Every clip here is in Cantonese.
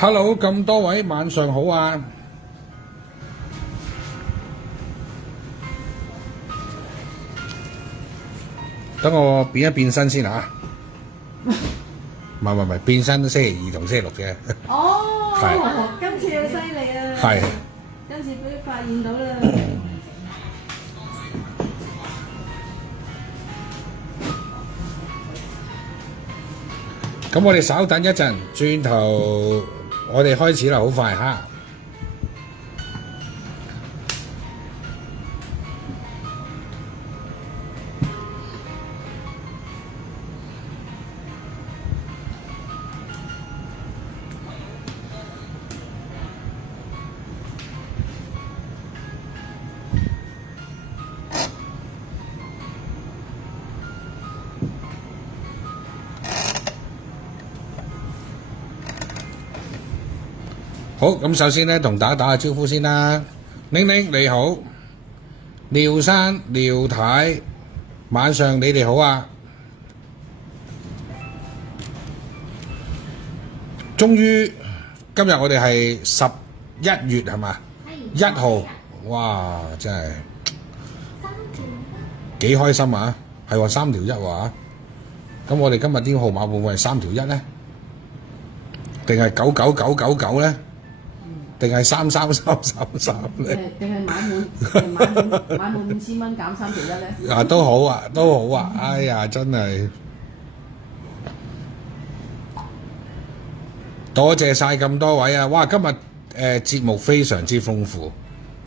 Hello，咁多位晚上好啊！等我變一變身先嚇，唔係，變身星期二同星期六嘅。哦，今次你犀利啊！係，今次俾你發現到啦。咁我哋稍等一陣，轉頭我哋開始啦，好快嚇。好，咁首先咧，同大家打下招呼先啦。玲玲你好，廖生、廖太，晚上你哋好啊！終於今日我哋係11月係嘛？1號，哇！真係幾開心啊！係話3條1喎。咁我哋今日啲號碼會唔會係3條1咧？定係99999咧？定係33333咧？定係買滿5000蚊減3條1咧？啊，都好啊，都好啊！哎呀，真係多謝晒咁多位啊！哇，今日節目非常之豐富。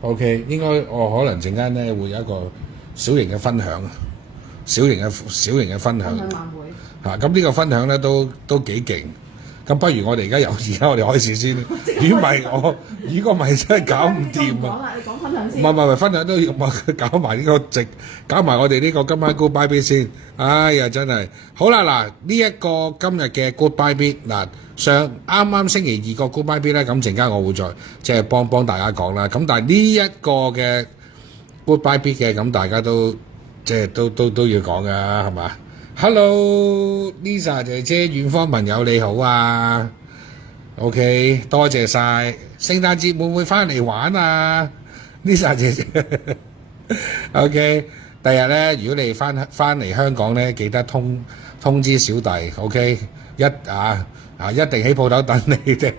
OK， 應該我可能陣間咧會有一個小型嘅分享，小型嘅分享。晚會嚇，咁呢個分享咧都幾勁。咁不如我哋而家我哋開始先。如果唔係真係搞唔掂啊！你講分享先。唔係，分享都要搞埋呢個搞埋我哋呢個今晚 Goodbye Beat 先。哎呀，真係好啦！嗱，呢一個今日嘅 Goodbye Beat 嗱，啱星期二個 Goodbye Beat 咧，咁陣間我會再即係幫大家講啦。咁但係呢一個嘅 Goodbye Beat 嘅，咁大家都即係都要講㗎，係嘛？Hello Lisa 姐姐，遠方朋友你好啊！OK， 多謝晒。聖誕節會唔會翻嚟玩啊 ？Lisa 姐姐，OK。第日咧，如果你翻嚟香港咧，記得通知小弟，OK。一定喺鋪頭等你哋。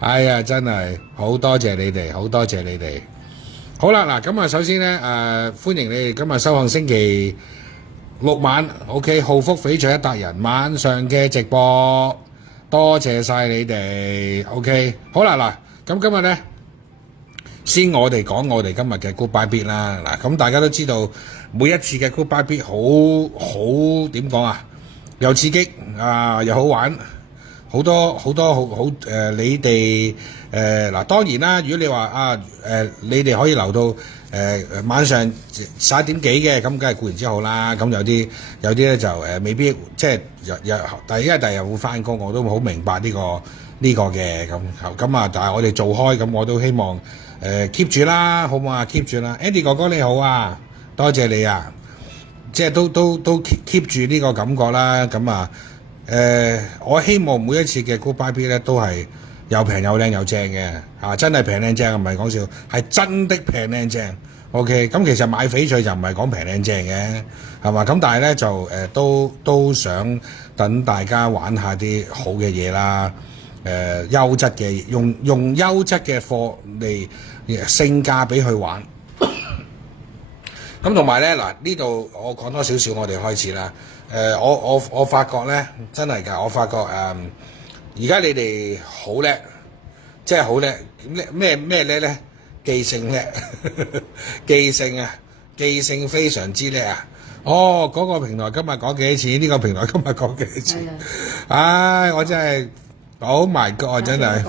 哎呀，真係好多謝你哋，好多謝你哋。好啦，嗱咁啊，首先咧歡迎你哋今日收看星期6晚 OK 浩福翡翠一達人晚上嘅直播。多謝晒你哋 ，OK， 好啦嗱，咁今日咧先我哋講我哋今日嘅 Goodbye Beat 啦，嗱，咁大家都知道每一次嘅 Goodbye Beat 好點講啊，又刺激啊，又好玩，好多你哋嗱當然啦，如果你話你哋可以留到晚上11點幾嘅，咁梗係固然之好啦。咁有啲咧就未必即係因為第日會翻工，我都好明白呢個嘅咁啊。但係我哋做開咁，我都希望keep 住啦，好唔好啊？keep 住啦 ，Andy 哥哥你好啊，多謝你啊，即係都 keep 住呢個感覺啦。咁啊我希望每一次嘅 Goodbye Beat 咧都係又平又靚又正嘅嚇，真係平靚正，唔係講笑，係真的平靚正。OK， 咁其實買翡翠就唔係講平靚正嘅，係嘛？咁但係咧就都想等大家玩下啲好嘅嘢啦，優質嘅用優質嘅貨嚟性價比去玩。咁同埋咧嗱，呢度我講多少少，我哋開始啦。我發覺咧真係㗎，我發覺而家你哋好叻，即係好叻，咩叻咧？記性叻，記性非常之叻啊！哦，嗰個平台今日講幾多錢？呢個平台今日講幾多錢？唉，我真係 Oh my God， 真係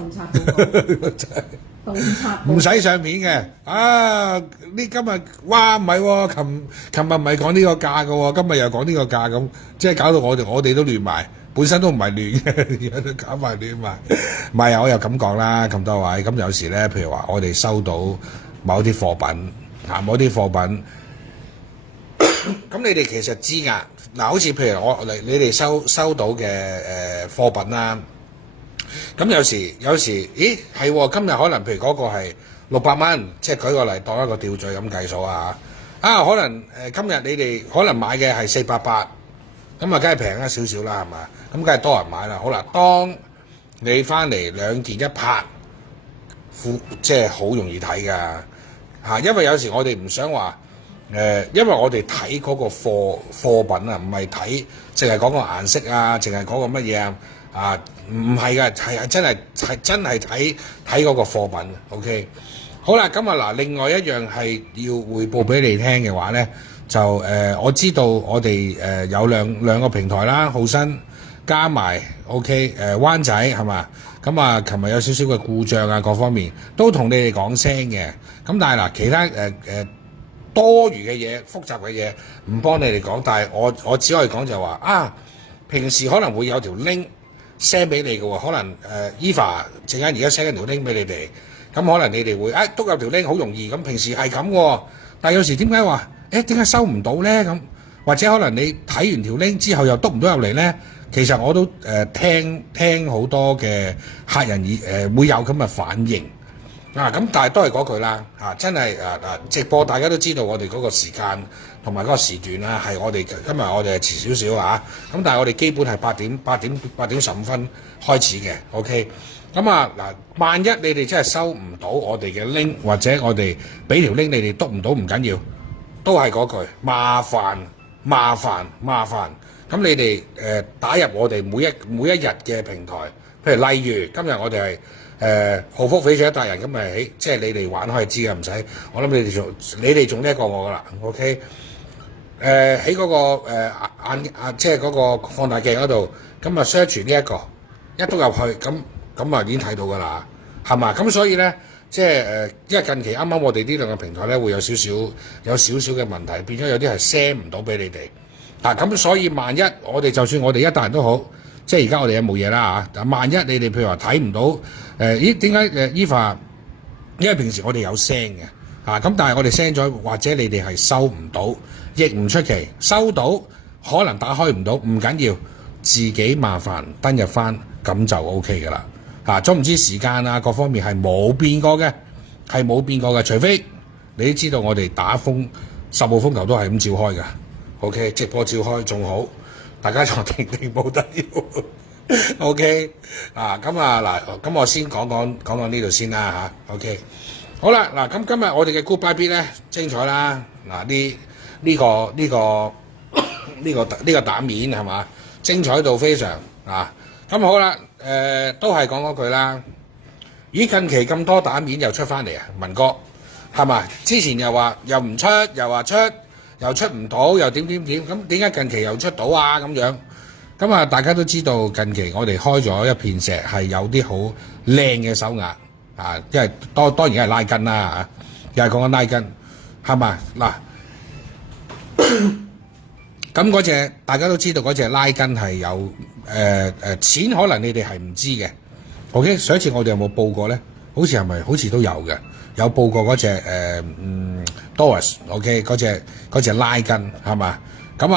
唔使上片嘅啊！今日哇唔係喎，琴日唔係講呢個價嘅喎，今日又講呢個價咁，即係搞到我哋都亂埋。本身都唔係亂嘅，而家都搞埋亂埋。唔係啊，我又咁講啦，咁多位咁有時咧，譬如話我哋收到某啲貨品某啲貨品，咁你哋其實知㗎。嗱，好似譬如你哋收到嘅貨品啦，咁有時，咦係喎，今日可能譬如嗰個係600蚊，即係舉個例當一個吊墜咁計數啊！可能今日你哋可能買嘅係488，咁啊梗係平咗少少啦，係嘛？咁梗係多人買啦。好啦，當你翻嚟2件一拍，即係好容易睇㗎因為有時我哋唔想話因為我哋睇嗰個貨品啊，唔係睇淨係講個顏色啊，淨係講個乜嘢唔係㗎，係真係睇嗰個貨品。OK， 好啦，咁嗱，另外一樣係要匯報俾你聽嘅話咧，就我知道我哋有兩個平台啦，浩新加埋 OK 灣仔係嘛？咁啊，琴日有少少嘅故障啊，各方面都同你哋講聲嘅。咁但係嗱，其他多餘嘅嘢、複雜嘅嘢唔幫你哋講，但係我只可以講就話平時可能會有條 link send 俾你嘅喎，可能Eva 陣間而家 send 緊條 link 俾你哋，咁可能你哋會篤有條 link 好容易，咁平時係咁喎，但係有時點解話點解收唔到咧？咁或者可能你睇完條 link 之後又篤唔到入嚟咧？其實我都聽好多嘅客人會有咁嘅反應。咁但係都係嗰句啦，真係直播大家都知道我哋嗰個時間同埋嗰個時段啦，係今日我哋係遲少少咁但係我哋基本係8點15分開始嘅 ，OK， 萬一你哋真係收唔到我哋嘅 link 或者我哋俾條 link 你哋篤唔到唔緊要，都係嗰句麻煩，咁你哋打入我哋每一日嘅平台，譬如例如今日我哋係豪福翡翠一達人咁咪即係你哋玩開知嘅，唔使我諗你哋仲叻過我噶啦 ，OK？ 喺嗰個即係嗰個放大鏡嗰度，咁啊 search 呢一個一篤入去，咁啊已經睇到噶啦，係嘛？咁所以咧，即係因為近期啱啱我哋呢兩個平台咧會有少少嘅問題，變咗有啲係 send 唔到俾你哋，咁所以萬一我哋就算我哋一達人都好。即係而家我哋冇嘢啦但萬一你哋譬如話睇唔到點解Eva？ 因為平時我哋有聲嘅咁但係我哋 send 咗，或者你哋係收唔到，亦唔出奇。收到可能打開唔到，唔緊要，自己麻煩登入翻，咁就 OK 㗎啦總唔知時間各方面係冇變過嘅，除非你都知道我哋打風10號風球都係咁照開㗎 OK， 直播照開仲好。大家就停冇得要 ，OK 咁我先講呢度先啦OK， 好啦咁今日我哋嘅 Goodbye Bit 咧精彩啦呢個蛋面係嘛，精彩到非常咁好啦都係講嗰句啦，咦近期咁多蛋面又出翻嚟文哥係嘛？之前又話又唔出，又話出。又出唔到，又點，咁點解近期又出到咁樣？咁大家都知道近期我哋開咗一片石，係有啲好靚嘅手鐲因為當然係拉筋啦又係講緊拉筋，係嘛咁嗰隻大家都知道嗰隻拉筋係有錢，可能你哋係唔知嘅。OK， 上一次我哋有冇報過咧？好似都有嘅，有報過嗰隻Doris OK 嗰隻拉筋係嘛？咁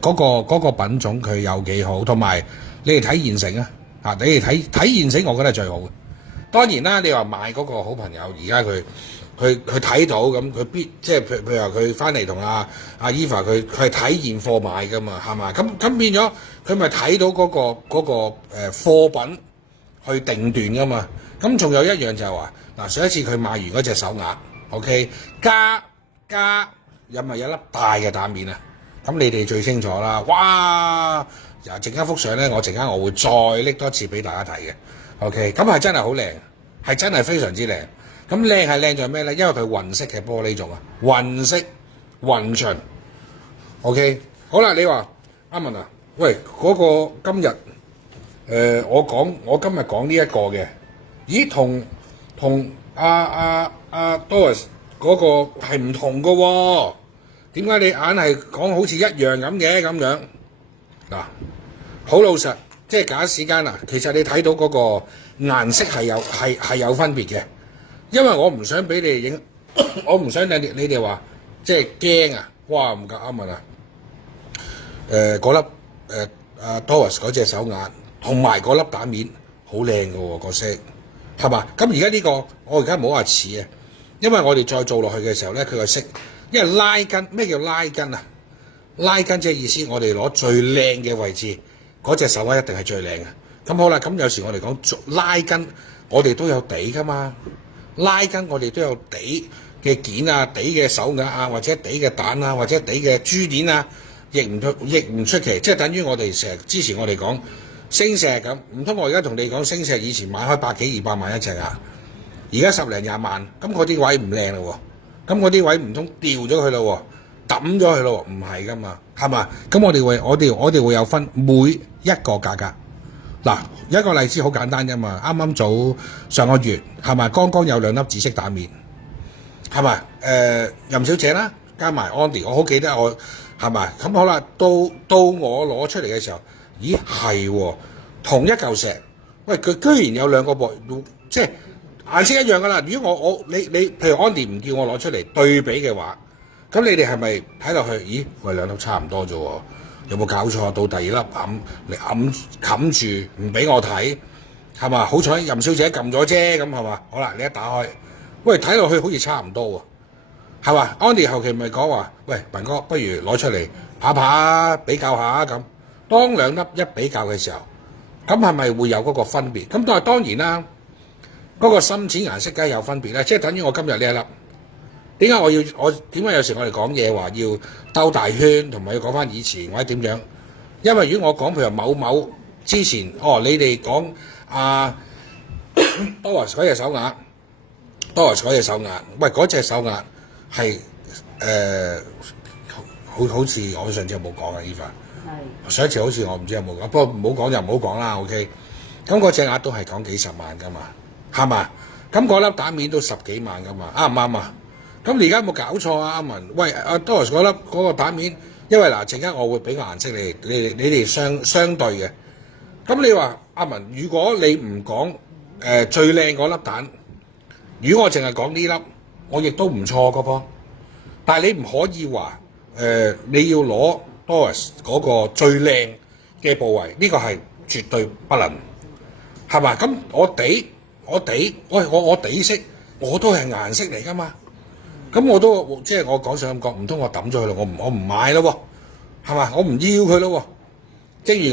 嗰個品種佢有幾好，同埋你哋睇現成你哋睇現成，我覺得係最好嘅。當然啦，你話買嗰個好朋友，而家佢睇到咁，佢必即係譬如話佢翻嚟同阿 Eva 佢係睇現貨買噶嘛，係嘛？咁變咗佢咪睇到嗰個貨品去定斷噶嘛？咁仲有一樣就係話上一次佢買完嗰隻手鐲 OK 加有咪有一粒大嘅蛋面咁你哋最清楚啦。哇！陣間幅相咧，我會再拎多次俾大家睇嘅。OK， 咁係真係好靚，係真係非常之靚。咁靚係靚在咩咧？因為佢雲色嘅玻璃種雲色雲巡。OK， 好啦，你話阿文喂嗰個今日我今日講呢一個嘅，咦同阿 Doris 嗰個係唔同嘅喎？點解你硬係講好似一樣咁嘅咁樣？好老實，即係假時間其實你睇到嗰個顏色係有分別嘅，因為我唔想俾你哋影，我唔想你哋話即係驚哇唔夠啱嗰粒Doris 嗰隻手鐲同埋嗰粒蛋面好靚嘅喎個色，係嘛？咁而家呢個我而家唔好話似啊，因為我哋再做落去嘅時候咧，佢個色，因為拉筋咩叫拉筋啊？拉筋即係意思，我哋攞最靚嘅位置，嗰隻手鐲一定係最靚嘅。咁好啦，咁有時我哋講拉筋，我哋都有底噶嘛。拉筋我哋都有底嘅件啊、底嘅手鐲啊，或者底嘅蛋啊，或者底嘅珠鏈啊，亦唔出奇。即係等於我哋成日之前我哋講星石咁，唔通我而家同你講星石以前買開百幾200萬一隻啊，而家10零20萬，咁嗰啲位唔靚咯喎，咁嗰啲位唔通掉咗佢咯喎？抌咗佢咯，唔係噶嘛，係嘛？咁我哋會有分每一個價格。嗱，一個例子好簡單啫嘛，啱啱早上個月係咪剛剛有2粒紫色蛋面，係咪？任小姐啦，加埋 Andy， 我好記得我係咪？咁好啦，到我攞出嚟嘅時候，咦係喎，同一嚿石，喂佢居然有2個噃，即係顏色一樣噶啦。如果你譬如 Andy 唔叫我攞出嚟對比嘅話，咁你哋係咪睇落去？咦，喂2粒差唔多啫喎，有冇搞錯？到第2粒你冚住唔俾我睇，係嘛？好彩任小姐撳咗啫，咁係嘛？好啦，你一打開，喂睇落去好似差唔多喎，係嘛？Andy 後期咪講話，喂文哥，不如攞出嚟爬比較下咁。當2粒一比較嘅時候，咁係咪會有嗰個分別？咁但係當然啦，嗰個深淺顏色梗係有分別啦，即係等於我今日呢一粒。點解點解有時我哋講嘢話要兜大圈，同埋要講翻以前或者點樣？因為如果我講譬如某某之前，你哋講Doris 嗰隻手鐲，Doris 嗰隻手鐲，喂嗰隻手鐲係好似我上次有冇講啊？依份係上一次好似我唔知有冇講，不過唔好講就唔好講啦。OK， 咁嗰隻鐲都係講幾十萬噶嘛，係嘛？咁嗰粒蛋面都10幾萬噶嘛，啱唔啱啊？咁你而家有冇搞錯啊？阿文，喂Doris 嗰粒嗰個蛋面，因為嗱陣間我會俾個顏色你哋相對嘅。咁你話阿文，如果你唔講最靚嗰粒蛋，如果我淨係講呢粒，我亦都唔錯噶噃。但係你唔可以話你要攞 Doris 嗰個最靚嘅部位，呢個係絕對不能，係嘛？咁我底色我都係顏色嚟噶嘛？咁我都即係我講上咁講，唔通我抌咗佢咯？我唔買咯喎，係嘛？我唔要佢咯喎。正如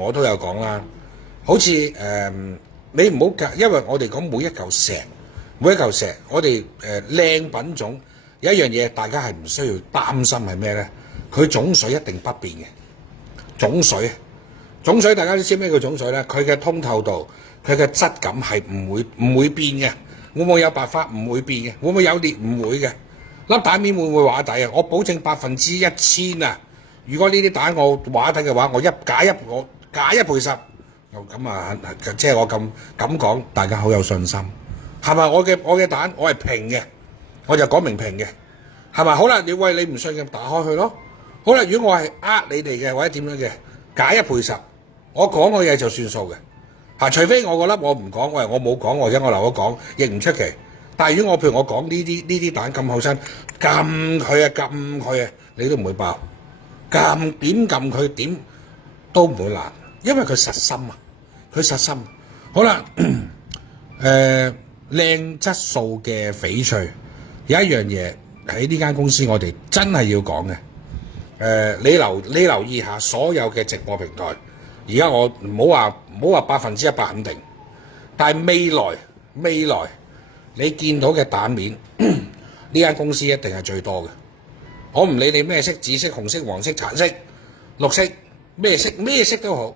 我都有講啦，好似你唔好夾，因為我哋講每一嚿石，我哋靚品種有一樣嘢，大家係唔需要擔心係咩咧？佢總水一定不變嘅，總水大家都知咩叫總水咧？佢嘅通透度，佢嘅質感係唔會變嘅。會唔會有白花？唔會變嘅。會唔會有裂？唔會嘅。粒蛋面會唔會畫底啊？我保證1000%啊！如果呢啲蛋我畫底嘅話，我假一倍10。咁啊，即係我咁講，大家好有信心，係咪？我嘅蛋我係平嘅，我就講明平嘅，係咪？好啦，你唔信嘅打開佢咯。好啦，如果我係你哋嘅或者點樣嘅，假一倍10，我講嘅嘢就算數嘅。除非我個粒我唔講，我冇講，或者我留咗講，亦唔出奇。但係如果我譬如我講呢啲蛋咁後生，撳佢啊，你都唔會爆。撳佢點都唔會爛，因為佢實心啊，好啦，靚質素嘅翡翠有一樣嘢喺呢間公司我哋真係要講嘅。你留意下所有嘅直播平台。而家我唔好話100%肯定，但係未來你見到嘅蛋面呢間公司一定係最多嘅。我唔理你咩色，紫色、紅色、黃色、橙色、綠色，咩色都好。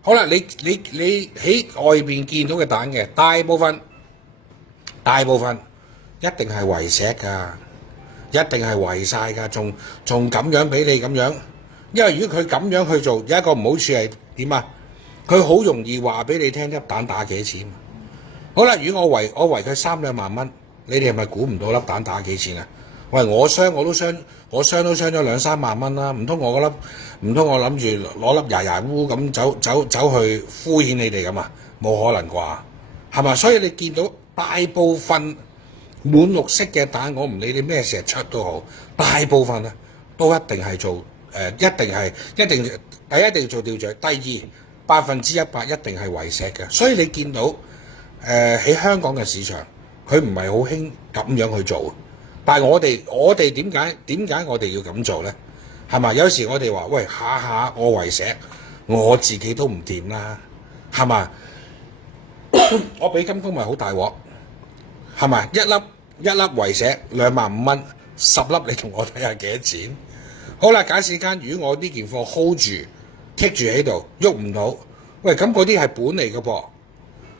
好啦，你喺外邊見到嘅蛋嘅大部分一定係圍石㗎，一定係圍晒㗎，仲咁樣俾你咁樣。因為如果佢咁樣去做，有一個唔好處係點啊？佢好容易話俾你聽粒蛋打幾錢。好啦，如果我圍佢3-2萬蚊，你哋係咪估唔到粒蛋打幾錢啊？喂，我傷都傷咗2-3萬蚊啦，唔通我諗住攞粒牙烏咁走去敷衍你哋咁啊？冇可能啩，係嘛？所以你見到大部分滿綠色嘅蛋，我唔理你咩石出都好，大部分啊都一定係做。一定第一定要做吊墜，第二100%一定係圍石嘅。所以你見到喺香港嘅市場，佢唔係好興咁樣去做。但係我哋點解我哋要咁做咧？係嘛？有時我哋話喂，下下我圍石，我自己都唔掂啦，係嘛？我俾金工咪好大鑊，係咪？一粒圍石25000蚊，10粒你同我睇下幾多錢？好啦，假使間如果我呢件貨 hold 住，棘住喺度，喐唔到，喂，咁嗰啲係本嚟嘅噃，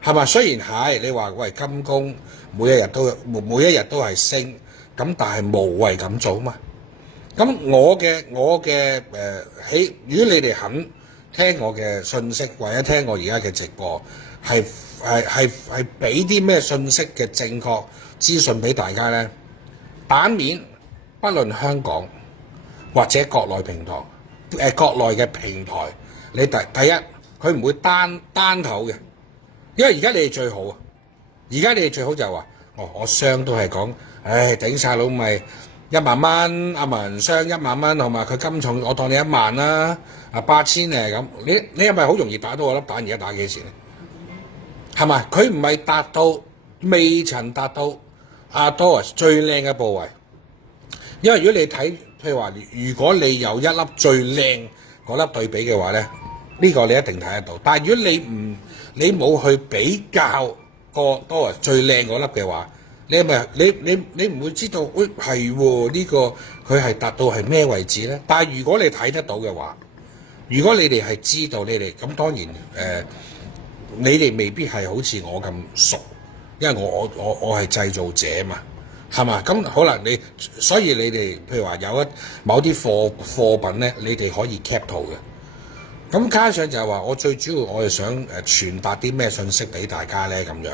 係嘛？雖然係你話喂金工每一日都係升，咁但係無謂咁做嘛。咁我嘅如果你哋肯聽我嘅信息，或者聽我而家嘅直播，係俾啲咩信息嘅正確資訊俾大家咧？版面不論香港或者國內平台，國內嘅平台，你第一佢唔會單頭嘅，因為而家你哋最好啊！而家你哋最好就係話，我商都係講，頂晒佬咪10000蚊，阿文商10000蚊，同埋佢金重，我當你10000啦，8000咧咁，你係咪好容易打到我粒蛋？而家打幾錢咧？係咪？佢唔係未曾達到阿 Doris 最靚嘅部位，因為如果你睇，譬如話，如果你有一粒最靚嗰粒對比嘅話咧，呢個你一定睇得到。但係如果你冇去比較個 Doris 最靚嗰粒嘅話，你唔會知道，喂係喎，呢個佢係達到係咩位置咧？但係如果你睇得到嘅話，如果你哋係知道你哋咁，當然你哋未必係好似我咁熟，因為我係製造者嘛，係嘛？咁可能所以你哋譬如話有某啲貨品咧，你哋可以 cap 圖嘅。咁加上就係話，我最主要我係想傳達啲咩信息俾大家咧，咁樣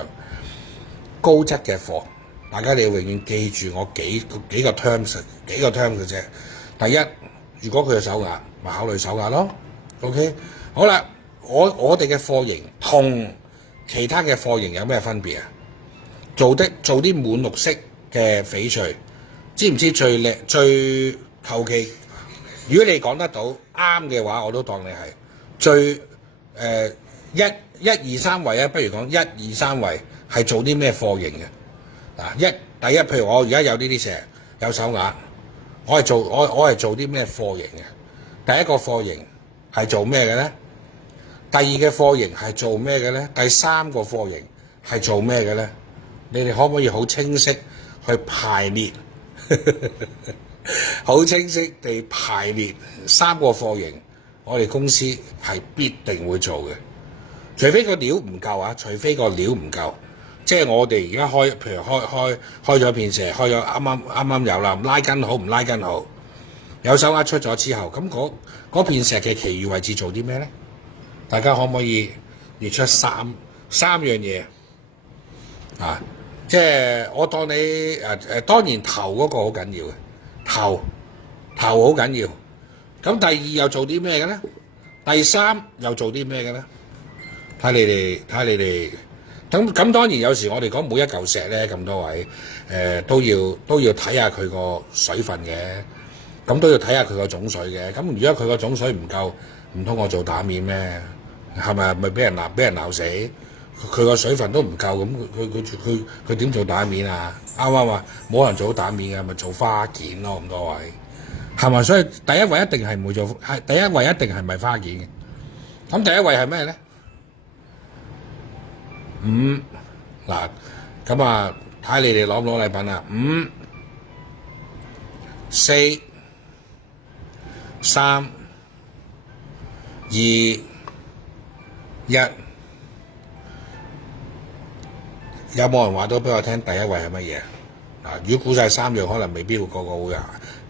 高質嘅貨，大家你永遠記住我幾個 terms 嘅啫。第一，如果佢有手壓，咪考慮手壓咯。OK， 好啦。我哋嘅貨型同其他嘅貨型有咩分別啊？做啲滿綠色嘅翡翠，知唔知最靚最求其？如果你講得到啱嘅話，我都當你係最一二三位啊。不如講1、2、3位係做啲咩貨型嘅？第一，譬如我而家有呢啲石有手鐲，我係做啲咩貨型嘅？第一個貨型係做咩嘅咧？第二嘅貨型係做咩嘅咧？第三個貨型係做咩嘅咧？你哋可唔可以好清晰去排列？好清晰地排列3個貨型，我哋公司係必定會做嘅。除非個料唔夠啊！除非個料唔夠，即係我哋而家譬如開咗片石，開咗啱啱有啦，拉筋好唔拉筋好？有手鐲出咗之後，咁嗰片石嘅其餘位置做啲咩咧？大家可唔可以列出三樣嘢啊？即係我當你當然頭嗰個好緊要嘅，頭好緊要。咁第二又做啲咩嘅咧？第三又做啲咩嘅咧？睇你哋。咁當然有時我哋講每一嚿石咧，咁多位都要睇下佢個水分嘅，咁都要睇下佢個總水嘅。咁如果佢個總水唔夠，唔通我做打面咩？係咪俾人鬧死？佢個水分都唔夠，咁佢點做打面啊？啱唔啱啊？冇人做打面嘅，咪做花件咯。咁多位係咪？所以第一位一定係唔會做，第一位一定係咪花件嘅？咁第一位係咩咧？5嗱，咁啊睇你哋攞唔攞禮品啦。5、4、3、2、1，有冇人話到俾我聽第一位係乜嘢？如果估晒3樣，可能未必會個會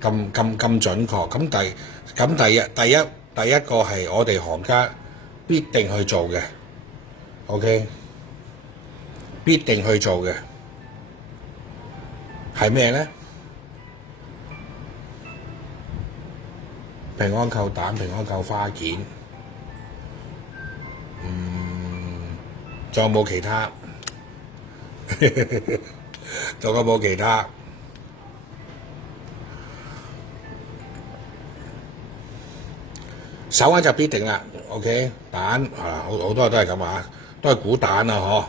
咁準確。第一個係我哋行家必定去做嘅 ，OK， 必定去做嘅係咩咧？平安扣蛋、平安扣花件。仲有冇其他？仲有冇其他？手鈪就必定啦。OK， 蛋好多都係咁啊，都係估蛋啊嗬。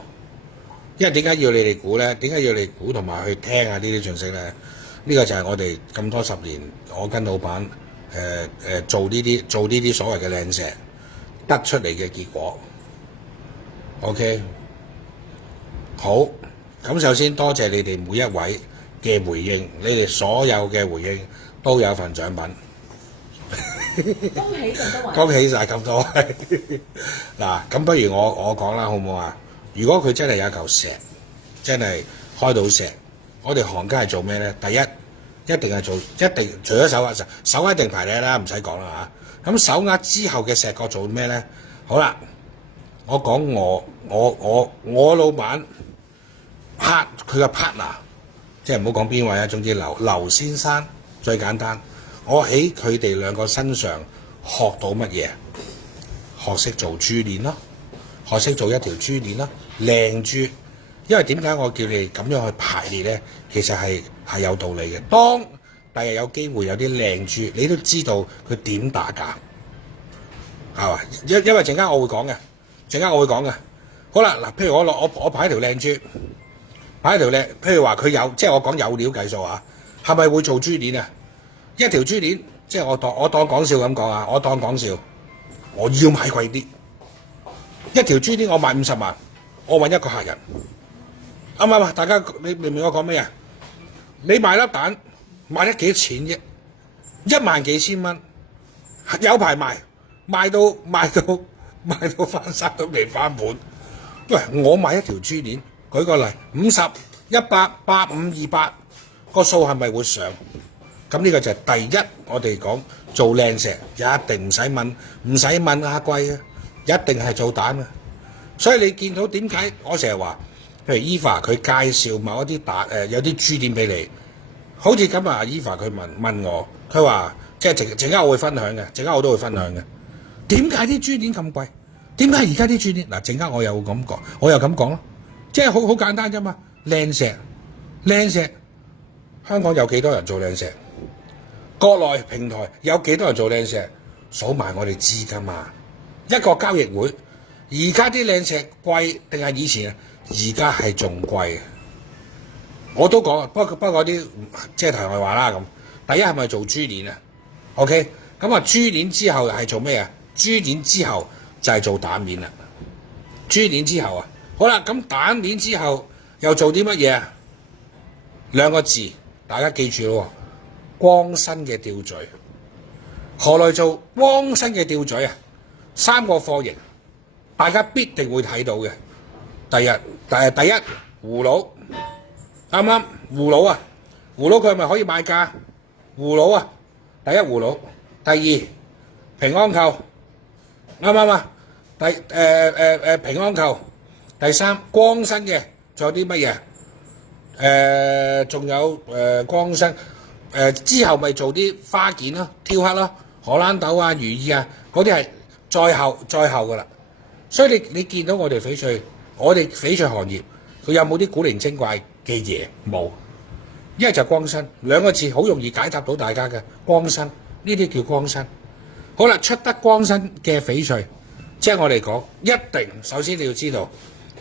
因為點解要你哋估咧？點解要你估同埋去聽呢啲信息咧？呢個就係我哋咁多十年，我跟老闆做呢啲所謂嘅靚石得出嚟嘅結果。OK， 好，咁首先多謝你哋每一位嘅回應，你哋所有嘅回應都有份獎品。恭喜咁多位，恭喜晒咁多位。嗱，咁不如我講啦，好唔好啊？如果佢真係有嚿石，真係開到石，我哋行家係做咩咧？第一，一定除咗手鈪，手鈪一定排第一啦，唔使講啦嚇。咁手鈪之後嘅石角做咩咧？好啦，我講我老闆佢嘅 partner， 即係唔好講邊位啊，總之劉先生最簡單。我喺佢哋兩個身上學到乜嘢？學識做珠鏈咯，學識做一條珠鏈咯，靚珠。因為點解我叫你咁樣去排列咧？其實係有道理嘅。當第日有機會有啲靚珠，你都知道佢點打價，係嘛？因為陣間我會講嘅，好啦，嗱，譬如我排一條靚珠，排一條靚，譬如話佢有，即係我講有料計數啊，係咪會做珠鏈啊？一條珠鏈，即係我當講笑咁講啊，我當講笑，我要買貴啲。一條珠鏈我賣50萬，我揾一個客人，啱唔啱啊？大家你明唔明我講咩啊？你賣粒蛋賣得幾多錢啫？1萬幾千蚊，有排賣到翻山都未翻本。喂，我買一條珠鏈，舉個例，50、100、150、200，個數係咪會上？咁呢個就係第一，我哋講做靚石，一定唔使問阿貴啊，一定係做蛋啊。所以你見到點解我成日話，譬如 Eva 佢介紹某一啲蛋有啲珠鏈俾你，好似今日阿 Eva 佢問我，佢話即係陣間我會分享嘅，陣間我都會分享嘅。點解啲珠鏈咁貴？點解而家啲珠鏈嗱？陣間我又咁講，我又咁講咯，即係好簡單啫嘛。靚石，香港有幾多人做靚石？國內平台有幾多人做靚石？數埋我哋知㗎嘛。一個交易會，而家啲靚石貴定係以前啊？而家係仲貴。我都講，不過啲即係題外話啦咁。第一係咪做珠鏈啊 ？OK， 咁啊珠鏈之後係做咩啊？珠鏈之後就係做蛋面啦。珠鏈之後啊，好啦，咁蛋面之後又做啲乜嘢啊？2個字，大家記住咯。光身嘅吊墜，何來做光身嘅吊墜啊？3個貨型，大家必定會睇到嘅。第一葫蘆，啱唔啱？葫蘆啊，葫蘆佢係咪可以買價？葫蘆啊，第一葫蘆，第二平安扣，啱唔啱啊？平安扣，第三光身嘅，仲有啲乜嘢？仲有光身。之後咪做啲花件咯、雕刻咯、荷蘭豆啊、如意啊，嗰啲係再後噶啦。所以你見到我哋翡翠行業，佢有冇啲古靈精怪嘅嘢？冇，一係就光身，2個字好容易解答到大家嘅光身，呢啲叫光身。好啦，出得光身嘅翡翠，即係我哋講，一定首先你要知道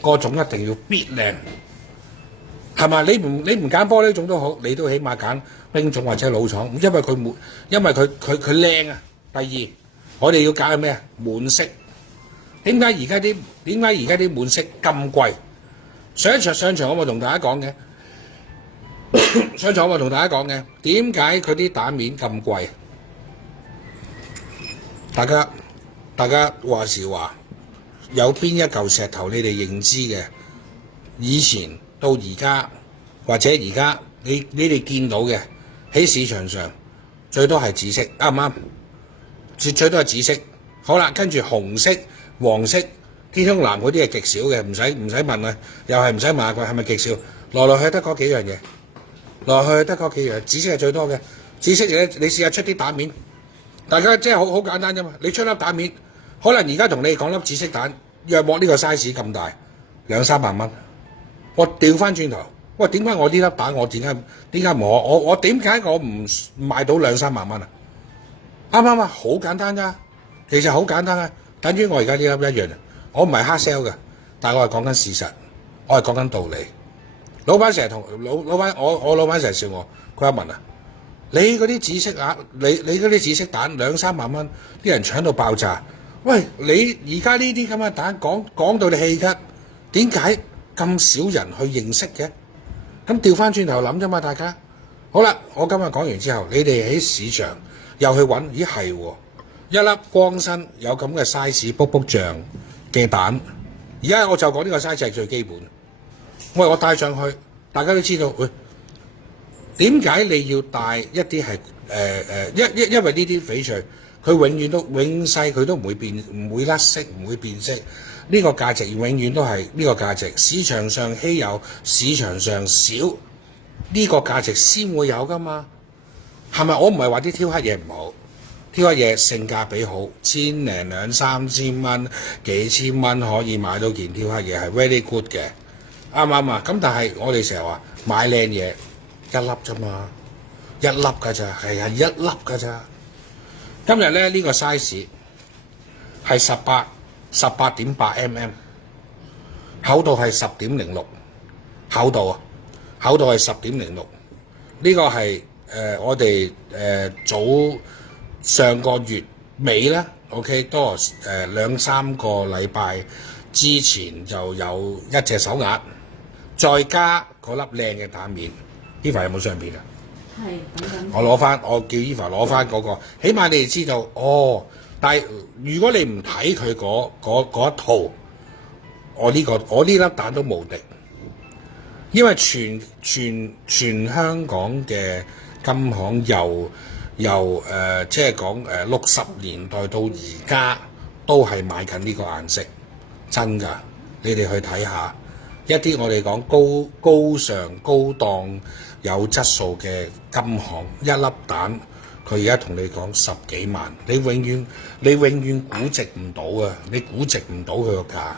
個種一定要必靚。係嘛？你唔揀玻璃種都好，你都起碼揀冰種或者老廠，因為佢靚啊。第二，我哋要揀咩啊？滿色。點解而家啲滿色咁貴？上場我咪同大家講嘅，點解佢啲蛋面咁貴？大家話時話，有邊一嚿石頭你哋認知嘅？以前到而家，或者而家你哋見到嘅喺市場上最多係紫色，啱唔啱？最多係紫色。好啦，跟住紅色、黃色、天空藍嗰啲係極少嘅，唔使問啊，又係唔使問下佢係咪極少，來去得嗰幾樣嘢，紫色係最多嘅。紫色你試下出啲蛋面，大家即係好簡單啫嘛。你出粒蛋面，可能而家同你講粒紫色蛋，約莫呢個 size 咁大，200-300蚊。我調翻轉頭，喂，點解我呢粒蛋我點解唔我點解我唔賣到200-300蚊啊？啱唔啱啊？好簡單咋，其實好簡單啊，等於我而家呢粒一樣。我唔係黑 sell 嘅，但係我係講緊事實，我係講緊道理。老闆成日同老闆，我老闆成日笑我，佢話文啊，你嗰啲紫色鴨，你嗰啲紫色蛋2-3萬蚊，啲人搶到爆炸。喂，你而家呢啲咁嘅蛋講到你氣咳，點解咁少人去認識嘅？咁調翻轉頭諗啫嘛，大家。好啦，我今日講完之後，你哋喺市場又去揾，咦係喎，一粒光身有咁嘅 size 卜卜醬嘅蛋，而家我就講呢個 size 係最基本。我帶上去，大家都知道，喂，點解你要帶一啲係因為呢啲翡翠，佢永世佢都唔會變，唔會甩色，唔會變色。呢個價值永遠都係呢個價值，市場上稀有，市場上少，呢個價值先會有噶嘛？係咪？我唔係話啲挑黑嘢唔好，挑黑嘢性價比好，1,000零2-3千蚊、幾千蚊可以買到件挑黑嘢係 very good 嘅，啱唔啱啊？咁但係我哋成日話買靚嘢一粒啫嘛，一粒㗎咋，係一粒㗎咋。今日咧呢個 size 係18.8 mm， 厚度係10.06，厚度係10.06。呢個係我哋早上個月尾啦 ，OK 多2-3個禮拜之前就有一隻手鐲，再加嗰粒靚嘅蛋面。Eva 有冇相片啊？係等緊。我叫 Eva 攞翻嗰個，起碼你哋知道哦。但係如果你唔睇佢嗰一套，我呢粒蛋都無敵，因為全香港嘅金行由即係講60年代到而家都係買緊呢個顏色，真㗎！你哋去睇下一啲我哋講高尚高檔有質素嘅金行，一粒蛋佢而家同你講10幾萬，你永遠估值唔到啊！你估值唔到佢個價。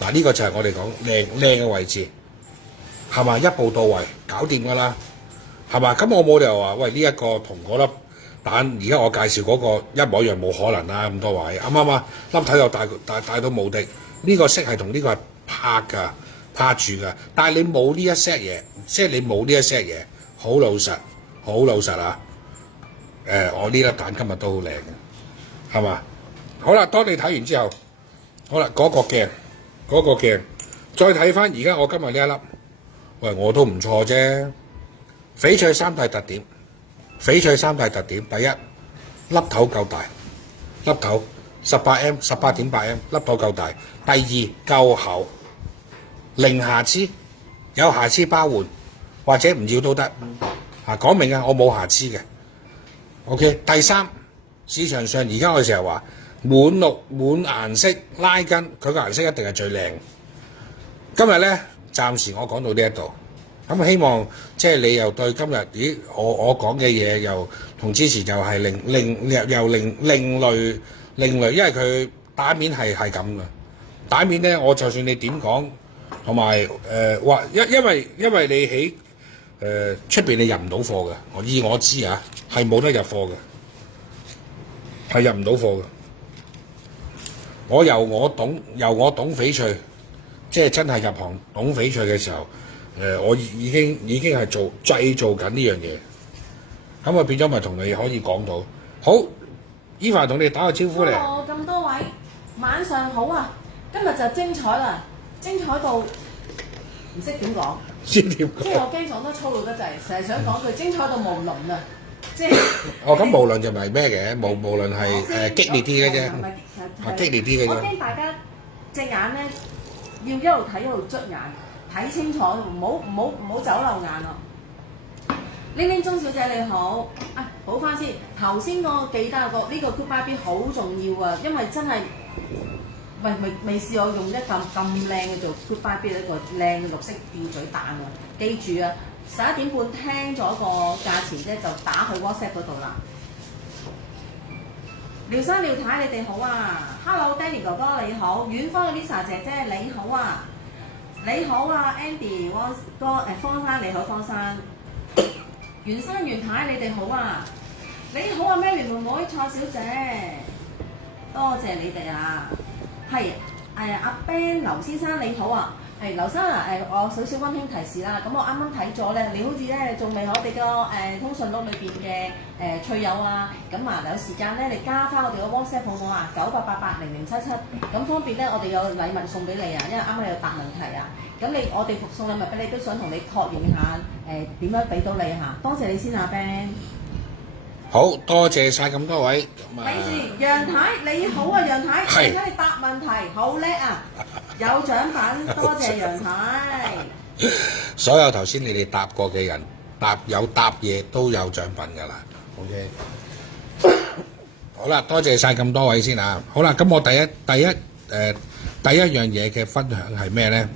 嗱，呢個就係我哋講靚嘅位置，係嘛？一步到位，搞掂㗎啦，係嘛？咁我冇理由話喂呢一個同嗰粒蛋，而家我介紹嗰個一模一樣，冇可能啦，咁多位啱唔啱啊？粒體又大到無敵，呢個色係同呢個係拍住㗎，但係你冇呢一 set 嘢，即係你冇呢一 set 嘢，好老實啊！我呢粒蛋今日都好靚嘅，係嘛？好啦，當你睇完之後，好啦，嗰個鏡，再睇翻而家我今日呢一粒，喂，我都唔錯啫。翡翠三大特點，第一，粒頭夠大，粒頭18.8 m， 粒頭夠大。第二，夠厚，零瑕疵，有瑕疵包換或者唔要都得。講明啊，我冇瑕疵嘅。OK， 第三，市場上而家我成日話滿顏色拉筋，佢個顏色一定係最靚。今日咧，暫時我講到呢一度，咁希望即係你又對今日，咦，我講嘅嘢又同之前又係另類，因為佢蛋面係咁嘅。蛋面咧，我就算你點講，同埋話因為你喺出邊你入唔到貨嘅，我知啊，係冇得入貨嘅，係入唔到貨嘅。由我懂翡翠，即係真係入行懂翡翠嘅時候，我已經係製造緊呢樣嘢，咁啊變咗咪同你可以講到。好，Eva 同你打個招呼咧。Hello，咁多位晚上好啊！今日就精彩啦，精彩到唔識點講。知點講？即係我驚講得粗魯得滯，成日想講句精彩到無倫啊！即係咁無論就唔係咩嘅，無論係激烈啲嘅啫，激烈啲嘅啫。我驚大家隻眼咧要一路睇一路捽眼，睇清楚，唔好走漏眼咯。玲玲鐘小姐你好，補翻先，頭先我記得呢個 Goodbye Bee 好重要啊，因為真係未試過用一咁靚嘅做 Goodbye Bee 一個靚嘅綠色吊嘴蛋啊！記住啊，11點半聽咗個價錢啫，就打去 WhatsApp 嗰度啦。廖生廖太你哋好啊 ，Hello Danny 哥哥你好，遠方嘅 Lisa 姐姐你好啊，你好啊 Andy 方生你好方生，袁生袁太你哋好啊，你好啊 Mary 妹妹蔡小姐。多謝你哋啊！係阿 Ben 劉先生你好啊！係劉生啊我少少溫馨提示啦，咁我啱啱睇咗咧，你好似咧仲未我哋個通訊錄裏邊嘅趣友啊，咁有時間咧你加翻我哋個 WhatsApp 號碼啊98880077，咁方便咧我哋有禮物送俾你啊，因為啱啱你有答問題啊，咁我哋附送禮物俾你都想同你確認下點樣俾到你嚇，多謝你先啊 Ben。好多謝晒咁多位。咪住，楊太你好啊，楊太，而家你答問題好叻啊，有獎品，多謝楊太。所有頭先你哋答過嘅人，答嘢都有獎品㗎啦。OK， 好啦，多謝晒咁多位先啊。好啦，咁我第一樣嘢嘅分享係咩咧？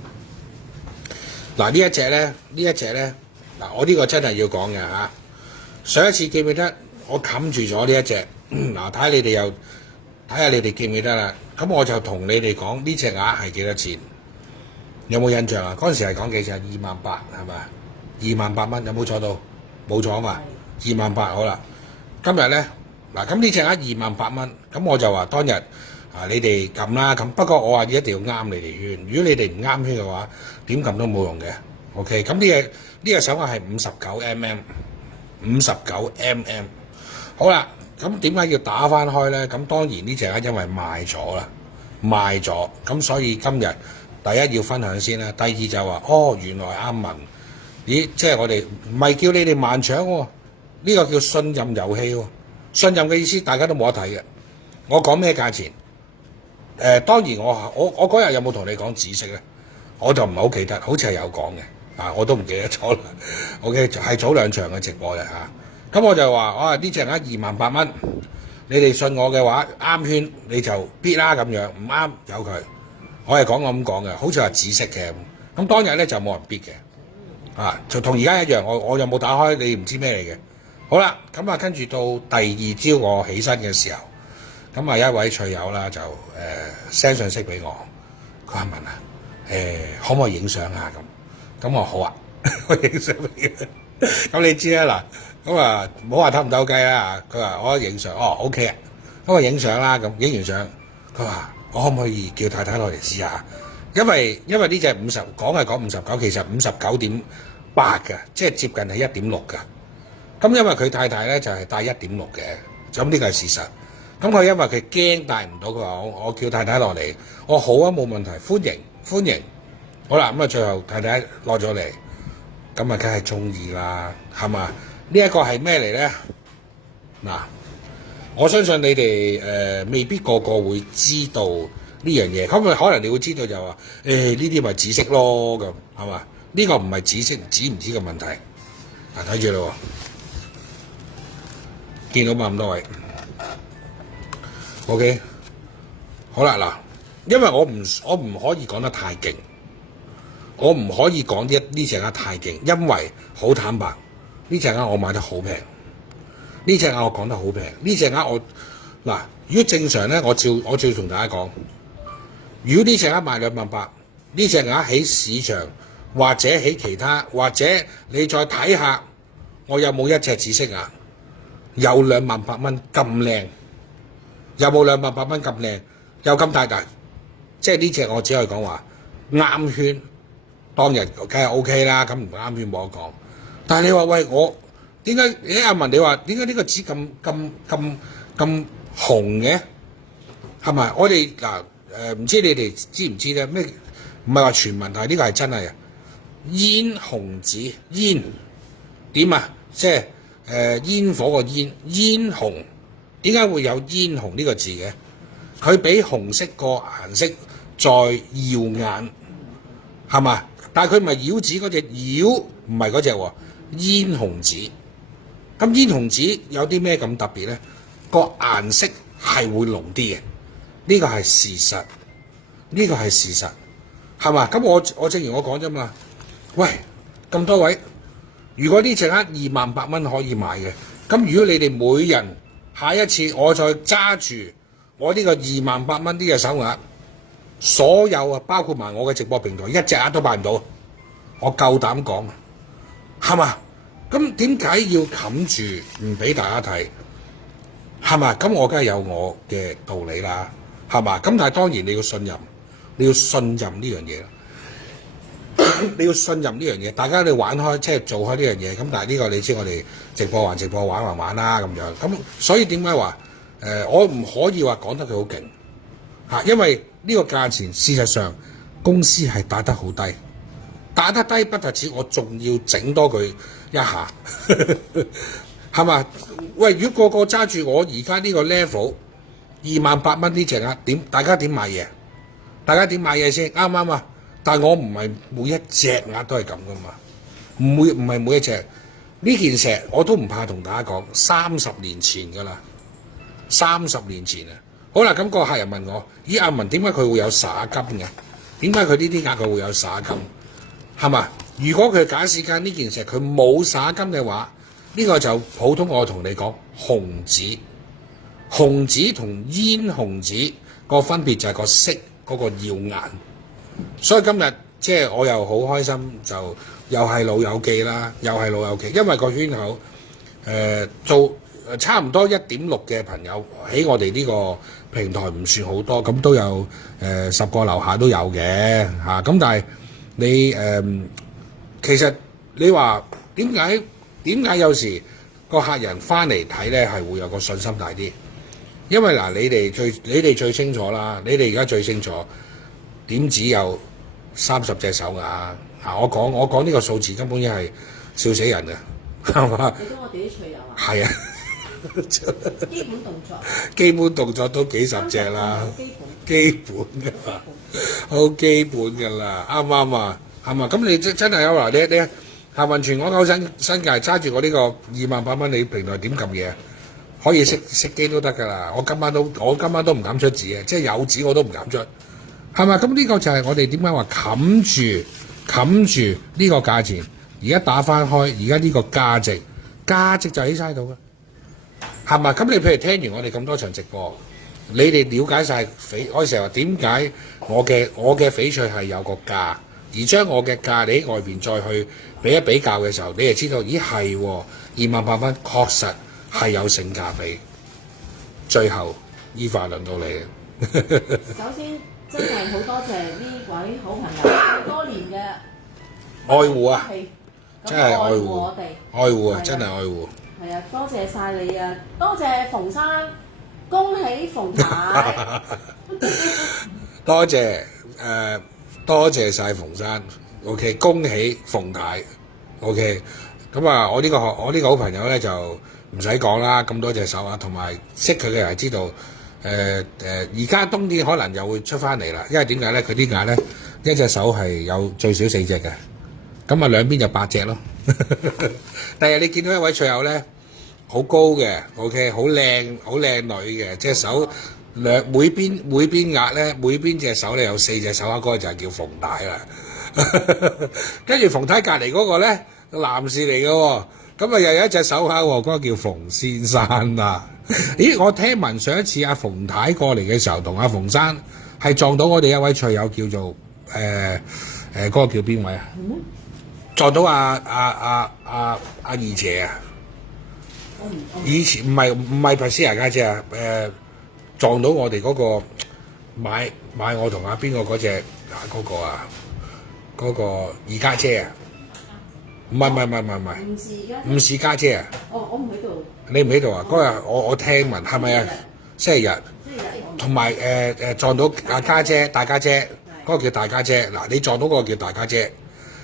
嗱呢一隻咧，嗱我呢個真係要講嘅嚇。上一次記唔記得？我冚住咗呢一隻，嗱睇下你哋記唔記得啦？咁我就同你哋講呢隻鴨係幾多錢？有冇印象啊？嗰陣時係講幾錢？28,000係咪？28,000蚊有冇錯到？冇錯啊嘛，28,000好啦。今日咧嗱，咁呢隻鴨28,000蚊，咁我就話當日你哋撳啦，咁不過我話一定要啱你哋圈，如果你哋唔啱圈嘅話，點撳都冇用嘅。OK， 咁呢個手鴨係59mm。好啦，咁點解要打翻開咧？咁當然呢隻因為賣咗，咁所以今日第一要分享先啦。第二就話原來阿文，咦，即係我哋唔係叫你哋盲搶喎，呢個叫信任遊戲喎。信任嘅意思大家都冇得睇嘅。我講咩價錢？當然我嗰日有冇同你講紫色咧？我就唔係好記得，好似係有講嘅，我都唔記得咗啦。OK， 係早兩場嘅直播嘅嚇。咁我就話，呢隻28,000蚊，你哋信我嘅話，啱圈你就 bid 啦咁樣，唔啱由佢。我係咁講嘅，好似話紫色嘅咁。當日咧就冇人 bid 嘅，就同而家一樣。我又冇打開，你唔知咩嚟嘅。好啦，咁跟住到第二朝我起身嘅時候，咁一位趣友啦就send 信息俾我，佢話問可唔可以影相下咁？咁我好啊，我影相俾佢。咁你知啦嗱，咁唔好話偷唔偷雞啦。佢話我影相，OK 啊，咁我影相啦。咁影完相，佢話我可唔可以叫太太落嚟試下？因為呢隻50講係講59，其實59.8嘅，即係接近係1.6嘅。咁因為佢太太咧就係帶1.6嘅，咁呢個係事實。咁佢因為佢驚帶唔到，佢話我叫太太落嚟，我好啊，冇問題，歡迎。好啦，咁最後太太落咗嚟。咁梗係中意啦，係嘛？呢一個係咩嚟咧？嗱，我相信你哋未必個個會知道呢樣嘢。咁可能你會知道就話呢啲咪紫色咯，咁係嘛？呢個唔係紫色知唔知嘅問題。睇住啦，見到嘛咁多位 ？OK， 好啦嗱，因為我唔可以講得太勁。我唔可以講呢隻鴨太勁，因為好坦白，呢隻鴨我買得好平，呢隻鴨我講得好平，呢隻鴨如果正常咧，我照同大家講，如果呢隻鴨賣28,000，呢隻鴨喺市場或者喺其他，或者你再睇下，我有冇一隻紫色鴨有28,000蚊咁靚，有冇28,000蚊咁靚，有咁大，即係呢隻我只可以講話啱圈。當日梗係 OK 啦，咁唔啱圈冇得講。但係你話喂，我點解阿文你話點解呢個紙咁紅嘅？係咪？我哋唔知你哋知唔知咧？咩唔係話傳聞，但係呢個係真係煙紅紙煙點啊？即係煙火個煙紅，點解會有煙紅呢個字嘅？佢比紅色個顏色再耀眼，係嘛？但係佢唔係妖紙嗰隻妖，唔係嗰隻喎，煙紅紙。咁煙紅紙有啲咩咁特別咧？個顏色係會濃啲嘅，呢個係事實，係嘛？咁我正如我講啫嘛。喂，咁多位，如果呢隻鴨28,000蚊可以買嘅，咁如果你哋每人下一次我再揸住我呢個28,000蚊呢隻手鴨。所有包括埋我嘅直播平台，一隻鴨都買唔到，我夠膽講，係嘛？咁點解要冚住唔俾大家睇？係嘛？咁我梗係有我嘅道理啦，係嘛？咁但係當然你要信任，你要信任呢樣嘢啦。你要信任呢樣嘢，大家你玩開即係做開呢樣嘢，咁但係呢個你知我哋直播還直播，玩還玩啦咁樣，咁所以點解話我唔可以話講得佢好勁嚇，因為呢個價錢事實上公司係打得好低，打得低不特止，我仲要整多佢一下，係嘛？喂，如果個個揸住我而家呢個 level 28,000蚊呢隻鴨，大家點買嘢？大家點買嘢先？啱唔啱啊？但係我唔係每一隻鴨都係咁噶嘛，唔係每一隻呢件石我都唔怕同大家講，30年前㗎啦，30年前啊，好啦，咁個客人問我：咦，阿文點解佢會有灑金嘅？點解佢呢啲鴨佢會有灑金？係嘛？如果佢假使間呢件石佢冇灑金嘅話，呢個就普通我同你講紅紙，紅紙同煙紅紙個分別就係個色嗰個耀眼。所以今日即係我又好開心，就又係老友記啦，又係老友記，因為個圈口做差唔多1.6嘅朋友喺我哋呢個平台唔算好多，咁都有10個樓下都有嘅嚇。咁但係你其實你話點解有時個客人翻嚟睇咧係會有個信心大啲？因為嗱，你哋最清楚啦，你哋而家最清楚。點只有30隻手啊！我講呢個數字根本已經係笑死人啊，係嘛？你講我哋啲趣友啊？係啊，基本動作都幾十隻啦，基本㗎啦，好基本㗎啦，啱唔啱啊？係嘛？咁你真係有話你行運全港9新界揸住我呢個28,000蚊，你平台點撳嘢？可以熄機都得㗎啦！我今晚都唔敢出紙啊，即係有紙我都唔敢出。係嘛？咁呢個就係我哋點解話冚住呢個價錢，而家打翻開，而家呢個價值就喺晒度嘅，係嘛？咁你譬如聽完我哋咁多場直播，你哋了解晒我成日話點解我嘅翡翠係有個價，而將我嘅價你喺外邊再去比一比較嘅時候，你就知道，咦係28,000蚊確實係有性價比。最後依法輪到你首先。真係好多謝呢位好朋友咁多年嘅愛護啊！真係愛護我哋，愛護啊！真係愛護。係啊，多謝晒你啊！多謝馮生，恭喜馮太。多謝多謝晒馮生。OK， 恭喜馮太。OK， 咁啊，我呢個好朋友咧就唔使講啦，咁多隻手啊，同埋識佢嘅人知道。而家冬天可能又會出翻嚟啦，因為點解咧？佢啲鴨咧一隻手係有最少4隻嘅，咁啊兩邊就8隻咯。第日你見到一位翠友咧，好高嘅 ，OK， 好靚女嘅，隻手每邊鴨咧，每邊隻手咧有4隻手鐲，嗰個就係叫馮太啦。跟住馮太隔離嗰個咧，男士嚟嘅喎。咁啊又有一隻手鐲喎，嗰個叫馮先生啊！咦，我聽聞上一次阿馮太過嚟嘅時候，同阿馮生係撞到我哋一位翠友，叫做嗰個叫邊位啊？撞到阿二姐啊！以前唔係白絲牙家姐啊，撞到我哋嗰個買我同阿邊個嗰隻嗰個啊，嗰個二家姐啊！唔係，唔是家姐啊！哦，我唔喺度。你唔喺度啊？嗰日我聽聞係咪啊？星期日。同埋撞到阿家姐、大家姐，嗰個叫大家姐。嗱，你撞到嗰個叫大家姐，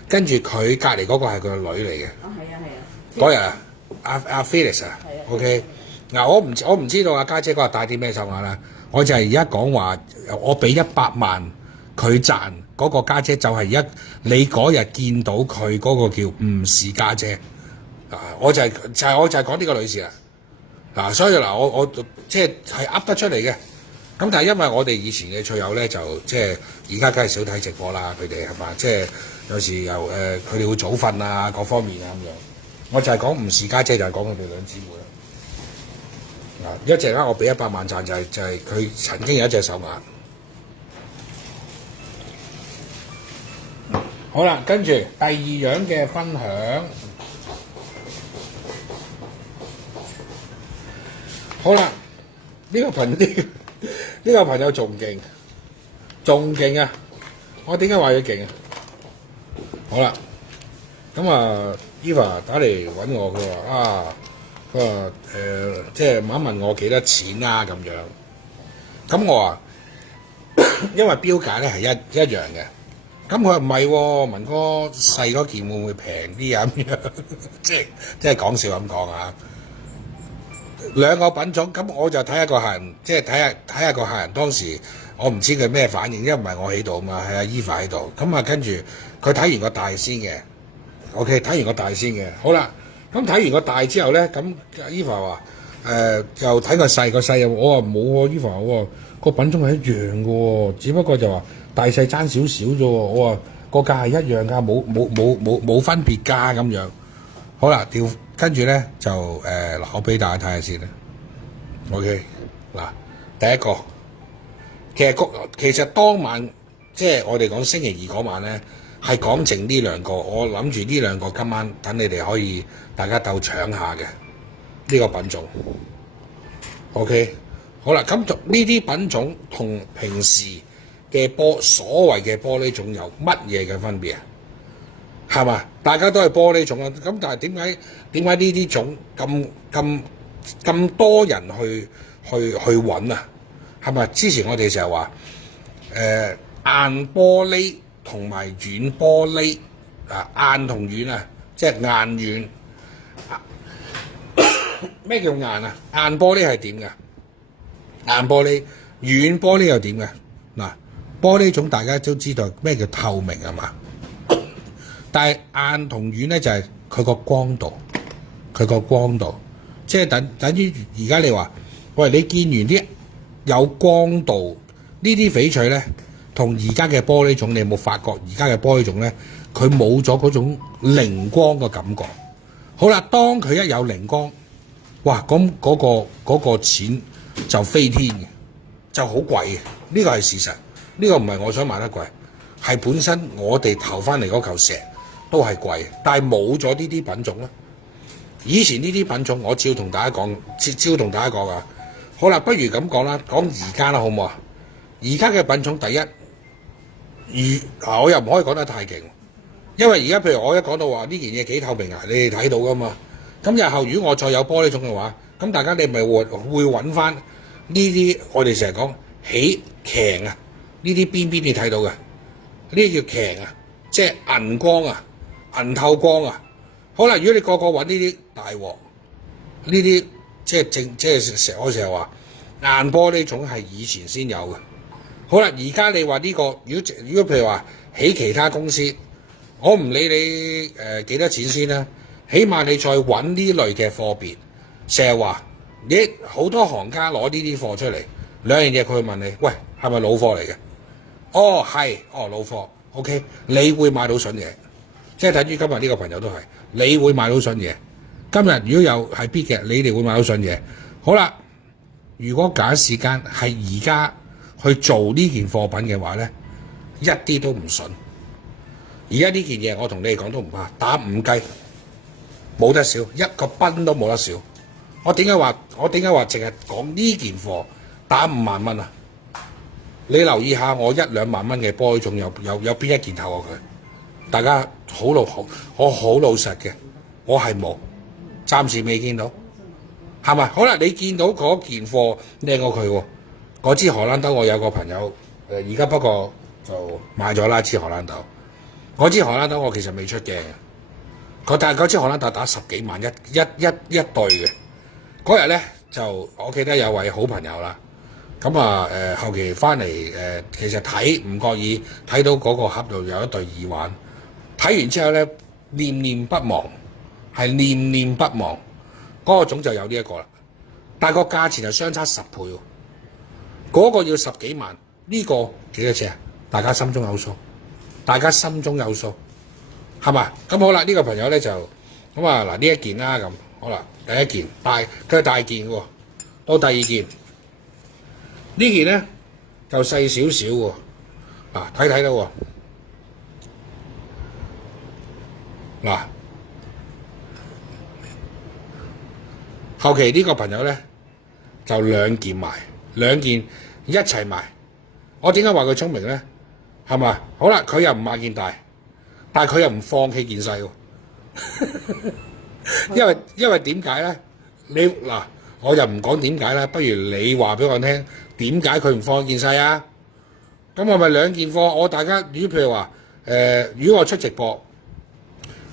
跟住佢隔離嗰個係佢個女嚟嘅。哦，係啊。嗰日啊，阿 Felix 啊 ，OK。嗱，我唔知道阿家姐嗰日帶啲咩手鐲啦。我就係而家講話，我俾100萬佢賺。嗰個家姐就係你嗰日見到佢嗰個叫吳氏家姐，我就係講呢個女士啦，所以嗱我即係噏得出嚟嘅，咁但係因為我哋以前嘅翠友咧就即係而家梗係少睇直播啦，佢哋係嘛，即係有時又佢哋會早瞓啊各方面啊咁樣，我就係講吳氏家姐就係講佢哋兩姊妹啦，一隻我俾100萬賺就係佢曾經有一隻手鐲。好啦，跟住第二樣嘅分享。好啦，呢個朋友仲勁啊！我點解話佢勁啊？好啦，咁啊 Eva 打嚟揾我，佢話即係問我幾多錢啊咁樣。咁我話因為標價咧係一樣嘅。咁佢話唔係喎，文哥細嗰件會唔會平啲啊？咁樣即係講笑咁講啊！兩個品種，咁我就睇下個客人，即係睇下個客人當時，我唔知佢咩反應，因為唔係我喺度嘛，係阿 Eva 喺度。咁啊，跟住佢睇完個大先嘅 ，OK， 睇完個大先嘅，好啦。咁睇完個大之後咧，咁 Eva 話就睇個細，我話冇喎，Eva 我話個品種係一樣嘅喎，只不過就話大細爭少少啫喎，我話個價係一樣㗎，冇分別㗎咁樣。好啦，跟住咧就我俾大家睇下先啦。OK， 嗱，第一個其實當晚即係我哋講星期二嗰晚咧，係講剩呢兩個，我諗住呢兩個今晚等你哋可以大家鬥搶下嘅呢個品種。OK， 好啦，咁呢啲品種同平時嘅所謂嘅玻璃種有乜嘢嘅分別啊？係嘛？大家都係玻璃種啊，咁但係點解呢啲種咁多人去揾啊？係咪？之前我哋成日話硬玻璃同埋軟玻璃硬同軟啊，即係硬軟。咩叫硬啊？硬玻璃係點㗎？硬玻璃、軟玻璃又點㗎？嗱，玻璃種大家都知道咩叫透明係嘛？但係硬同軟咧就係佢個光度，即係等於而家你話，喂，你見完啲有光度呢啲翡翠咧，同而家嘅玻璃種，你有冇發覺而家嘅玻璃種咧，佢冇咗嗰種靈光嘅感覺。好啦，當佢一有靈光，哇，咁嗰個錢就飛天嘅，就好貴嘅。呢個係事實，呢個唔係我想賣得貴，係本身我哋投翻嚟嗰嚿石都係貴，但係冇咗呢啲品種咧。以前呢啲品種我照同大家講啊。好啦，不如咁講啦，講而家啦，好唔好啊？而家嘅品種第一，我又唔可以講得太勁，因為而家譬如我一講到話呢件嘢幾透明啊，你哋睇到噶嘛。咁日後如果我再有玻璃種嘅話，咁大家你咪會揾翻呢啲我哋成日講起強啊，呢啲邊你睇到嘅，呢啲叫強啊，即係銀光啊，銀透光啊。好啦，如果你個個揾呢啲大鑊，呢啲即係我成日話硬玻璃種係以前先有嘅。好啦，而家你話呢個，如果譬如話起其他公司，我唔理你幾多錢先啦，起碼你再揾呢類嘅貨別，成日話你好多行家攞呢啲貨出嚟，兩樣嘢佢會問你，喂，係咪老貨嚟嘅？哦，係，老貨 ，OK， 你會買到筍嘢，即係等於今日呢個朋友都係，你會買到筍嘢。今日如果有係必嘅，你哋會買到筍嘢。好啦，如果假時間係而家去做呢件貨品嘅話咧，一啲都唔筍。而家呢件嘢我同你哋講都唔怕，打5雞冇得少，一個賓都冇得少。我點解話淨係講呢件貨打5萬蚊啊？你留意下我1-2萬蚊嘅玻璃種有邊一件透過佢？大家我好老實嘅，我係冇，暫時未見到，係咪？好啦，你見到嗰件貨靚過佢喎，嗰支荷蘭豆我有個朋友而家不過就買咗啦支荷蘭豆，嗰支荷蘭豆我其實未出鏡嘅，但係嗰支荷蘭豆打10幾萬一對嘅。嗰日咧就我記得有位好朋友啦，咁後期翻嚟其實睇唔覺意睇到嗰個盒度有一對耳環，睇完之後咧念念不忘，係念念不忘嗰個種就有呢一個啦，但係個價錢係相差10倍喎，嗰個要10幾萬，呢個幾多錢啊？大家心中有數，係嘛？咁好啦，呢個朋友咧就咁嗱呢一件啦咁。好啦，第一件佢係大件喎，到第二件呢件咧就細少少喎，睇到喎，嗱，後期呢個朋友咧就兩件賣，兩件一齊賣。我點解話佢聰明咧？係咪？好啦，佢又唔買件大，但係佢又唔放棄件細喎。因為點解咧？嗱，我又唔講點解啦，不如你話俾我聽，點解佢唔放件細啊？咁我咪兩件貨，我大家如果譬如話如果我出直播，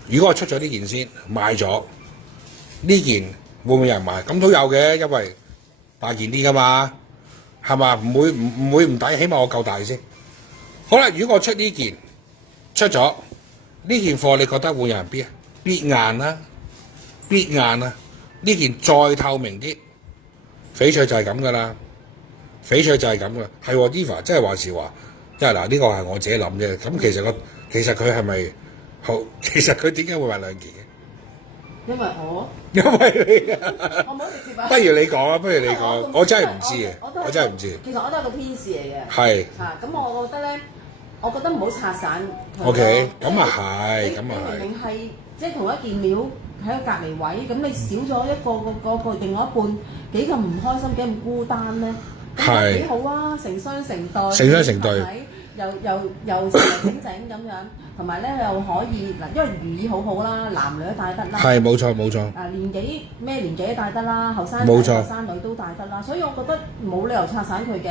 如果我出咗呢件先賣咗，呢件會唔會有人買？咁都有嘅，因為大件啲噶嘛，係嘛？唔會唔抵，起碼我夠大先。好啦，如果我出呢件出咗呢件貨，你覺得會有人必啊？必硬啦，必硬啦！呢件再透明啲，翡翠就係咁噶啦，翡翠就係咁噶。係喎 Eva 即係話時話，即係嗱呢個係我自己諗啫。咁其實佢係咪好？其實佢點解會買兩件嘅？因為我因為你啊，我冇直接啊。不如你講啊，不如你講，我真係唔知嘅，我真係唔知。其實我都係個天使嚟嘅。係。咁我覺得咧，我覺得唔好拆散佢咯。OK，咁啊係，咁啊係。你明明係即係同一件料喺個隔離位，咁你少咗一個另外一半，幾咁唔開心，幾咁孤單咧？係。幾好啊，成雙成對。成雙成對。又整整咁樣，同埋咧又可以嗱，因為寓意好好啦，男女都戴得啦。係冇錯冇錯。年紀咩年紀都戴得啦，後生仔冇錯後生女都戴得啦，所以我覺得冇理由拆散佢嘅。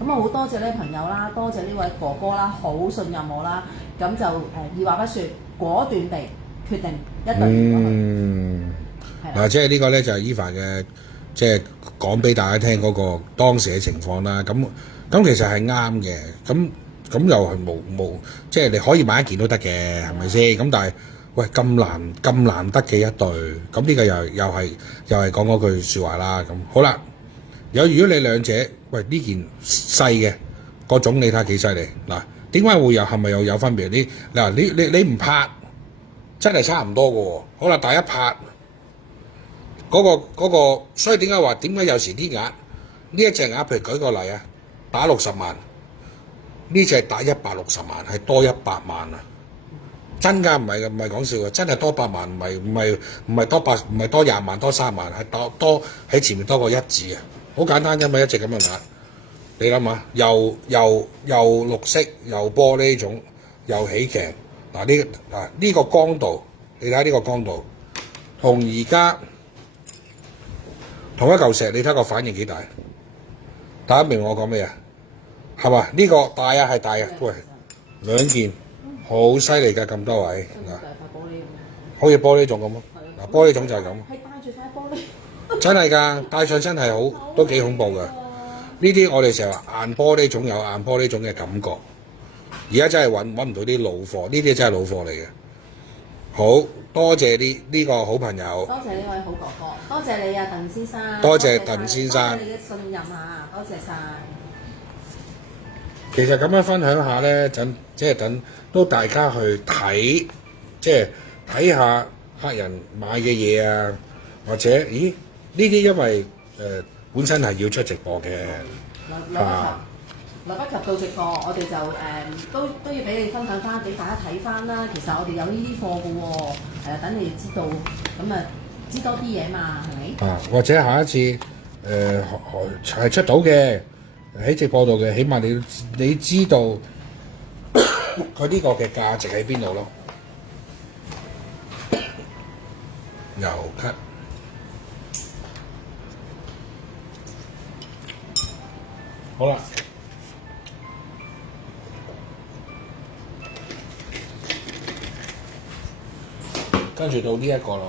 咁啊好多謝呢位朋友啦，多謝呢位哥哥啦，好信任我啦，咁就二話不說，果斷地決定一對嗯。嗱，即係呢個咧就係 Eva 嘅，即係講俾大家聽嗰個當時嘅情況啦。咁其實係啱嘅。咁又係冇，即係你可以買一件都得嘅，係咪先？咁但係，喂咁難得嘅一對，咁呢個又係講嗰句説話啦。咁好啦，如果你兩者，喂呢件細嘅嗰種，你睇下幾犀利嗱？點解會有係咪又有分別？你唔拍，真係差唔多嘅喎。好啦，第一拍嗰個，所以點解有時啲鴨呢一隻鴨，譬如舉個例啊，打60萬。呢隻打160萬，係多100萬啊！真㗎，唔係講笑嘅，真係多100萬，唔係多20萬，多3萬，係多喺前面多個1字啊！好簡單啫嘛，一隻咁樣打，你諗下，又綠色，又玻璃種，又起鏡，呢個光度，你睇下呢個光度，同而家同一嚿石，你睇個反應幾大？大家明我講咩啊？係嘛？呢個大啊，係大啊，喂，兩件好犀利㗎，咁多位嗱，好似玻璃種咁咯。嗱，玻璃種就係咁。係帶住塊玻璃。真係㗎，帶上真係好，都幾恐怖㗎。呢啲我哋成日話硬玻璃種有硬玻璃種嘅感覺，而家真係揾唔到啲老貨，呢啲真係老貨嚟嘅。好多謝呢個好朋友。多謝呢位好哥哥，多謝你啊，鄧先生。多謝鄧先生。多謝你嘅信任啊，多謝晒。其實咁樣分享下咧，即係等都大家去睇，即係睇下客人買嘅嘢啊，或者咦呢啲因為本身係要出直播嘅，來不及到直播，我哋就都要俾你分享翻，俾大家睇翻啦。其實我哋有呢啲貨嘅喎，等你哋知道，咁啊知多啲嘢嘛，係咪？或者下一次係出到嘅。喺直播度嘅，起碼你知道佢呢個嘅價值喺邊度咯。油咳，好啦，跟住到呢一個啦。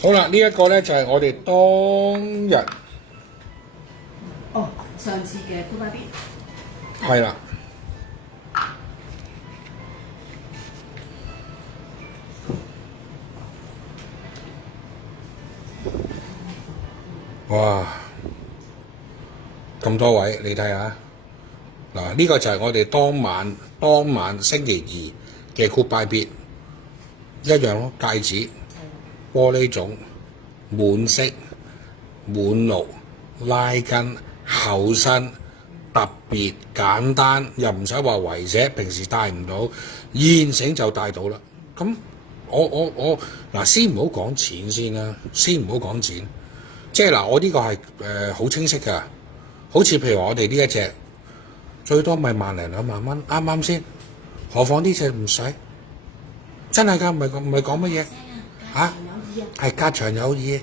好啦，呢一個咧就係我哋當日上次嘅 Goodbye Beat 係啦，哇！咁多位，你睇下嗱，呢個就係我哋當晚星期2嘅 Goodbye Beat 一樣咯，戒指。玻璃種、滿色、滿綠、拉筋、厚身、特別簡單，又唔使話圍寫，平時帶唔到，現成就帶到啦。咁我嗱，先唔好講錢先啦，先唔好講錢，即係嗱，我呢個係好清晰㗎，好似譬如我哋呢一隻最多咪1零2萬蚊，啱啱先，何況呢隻唔使，真係㗎，唔係講乜嘢嚇，係隔牆有耳，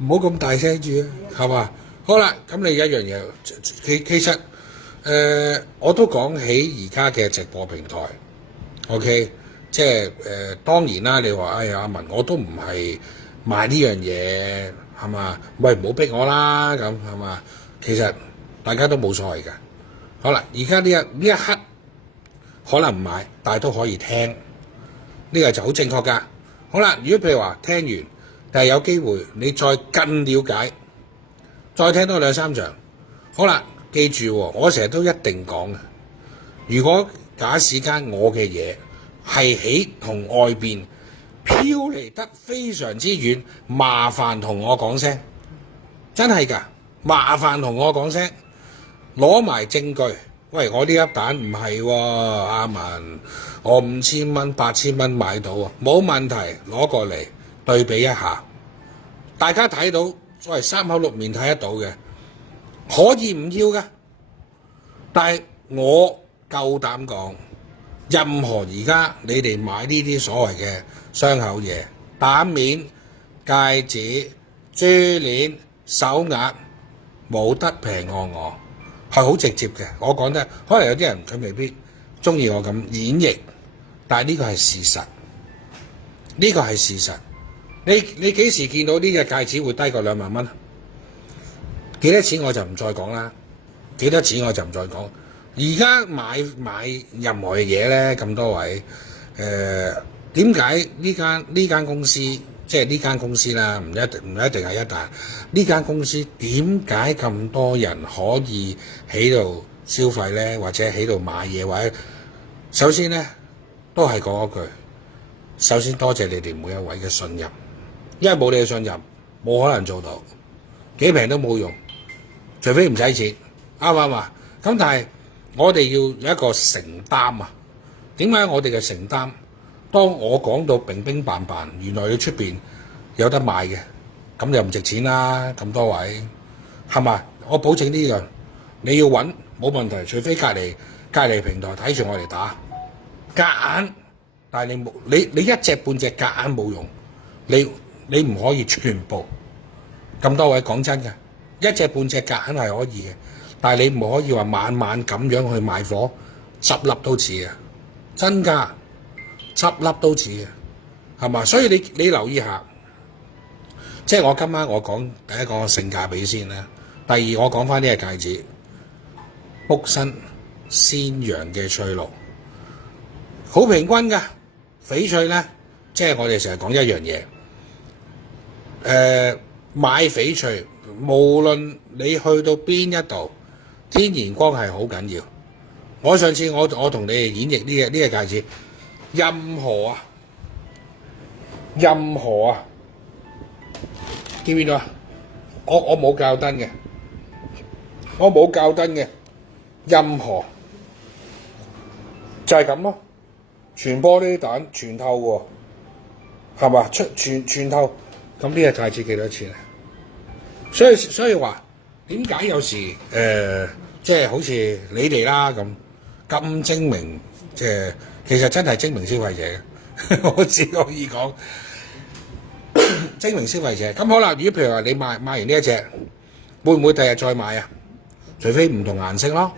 唔好咁大聲住啊，係嘛？好啦，咁你一樣嘢，其實我都講起而家嘅直播平台 ，OK， 即係當然啦，你話阿文我都唔係賣呢樣嘢，係嘛？喂，唔好逼我啦，咁係嘛？其實大家都冇所謂㗎。好啦，而家呢一刻可能唔買，但係都可以聽，呢個就好正確㗎。好啦，如果譬如話聽完，但係有機會你再更了解。再聽多2、3場，好啦，記住喎，我成日都一定講嘅。如果假使間我嘅嘢係喺同外邊飄離得非常之遠，麻煩同我講聲，真係㗎，麻煩同我講聲，攞埋證據。喂，我呢粒蛋唔係喎，阿文，我5000蚊、8000蚊買到啊，冇問題，攞過嚟對比一下，大家睇到。所謂3口6面睇得到嘅，可以唔要㗎，但係我夠膽講，任何而家你哋買呢啲所謂嘅雙口嘢，蛋面、戒指、珠鏈、手鐲，冇得平過我，係好直接嘅。我講得，可能有啲人佢未必中意我咁演繹，但係呢個係事實，呢個係事實。你幾時見到呢隻戒指會低過2萬蚊？幾多錢我就唔再講啦，幾多錢我就唔再講。而家買任何嘅嘢咧，咁多位點解呢間公司，即係呢間公司啦，唔一定係一大呢間公司點解咁多人可以喺度消費咧，或者喺度買嘢，或者首先咧都係講一句，首先多謝你哋每一位嘅信任。因為冇你嘅信任，冇可能做到，幾平都冇用，除非唔使錢，啱唔啱啊？咁但係我哋要有一個承擔啊！點解我哋嘅承擔？當我講到乒乒乓乓，原來你出邊有得賣嘅，咁就唔值錢啦！咁多位係嘛？我保證呢樣你要揾冇問題，除非隔離平台睇住我哋打夾硬，但係你一隻半隻夾硬冇用，你唔可以全部咁多位，講真嘅，一隻半隻夾硬係可以嘅，但係你唔可以話晚晚咁樣去賣貨，執笠都似啊！真㗎，執笠都似啊，係嘛？所以你留意下，即係我今晚我講第一個性價比先啦，第二我講翻呢個戒指，卜身鮮陽嘅翠綠，好平均㗎，翡翠咧，即係我哋成日講一樣嘢。買翡翠，無論你去到邊一度，天然光係好緊要。我上次我同你哋演繹呢個戒指，任何啊，見唔見到啊？我冇校燈嘅，我冇校燈嘅，任何就係咁咯，全玻璃彈全透喎，係嘛？全透。咁呢個戒指幾多錢啊？所以話點解有時即係好似你哋啦咁精明，其實真係精明消費者嘅，我只可以講精明消費者。咁好啦，如果譬如話你買完呢一隻，會唔會第日再買啊？除非唔同顏色咯。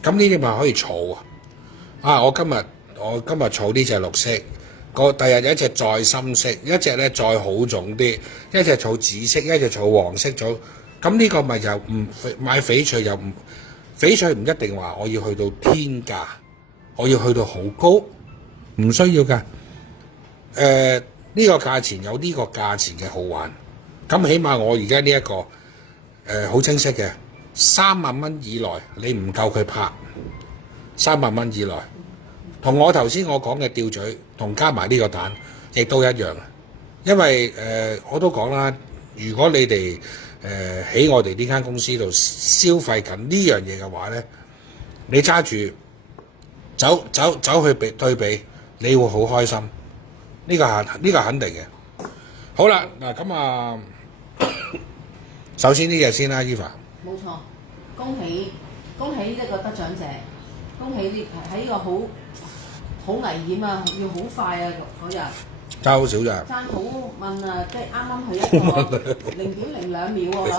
咁呢啲咪可以儲啊！我今日儲呢隻綠色。第日有一隻再深色，一隻咧再好種啲，一隻儲紫色，一隻儲黃色組。咁呢個咪就唔買翡翠又唔翡翠唔一定話我要去到天價，我要去到好高，唔需要㗎。呢個價錢有呢個價錢嘅好玩。咁起碼我而家呢一個好清晰嘅3萬蚊以內，你唔夠佢拍3萬蚊以內。同我頭先我講嘅吊嘴同加埋呢個蛋亦都一樣，因為我都講啦，如果你哋喺我哋呢間公司度消費緊呢樣嘢嘅話咧，你揸住走去對比，你會好開心。呢個係肯定嘅。好啦，嗱咁啊，首先呢隻先啦，Eva。冇錯，恭喜呢個得獎者，恭喜呢喺呢個好危險啊，要好快啊嗰日。爭好少咋？爭好問啊，即係啱啱係一個0.02秒我諗，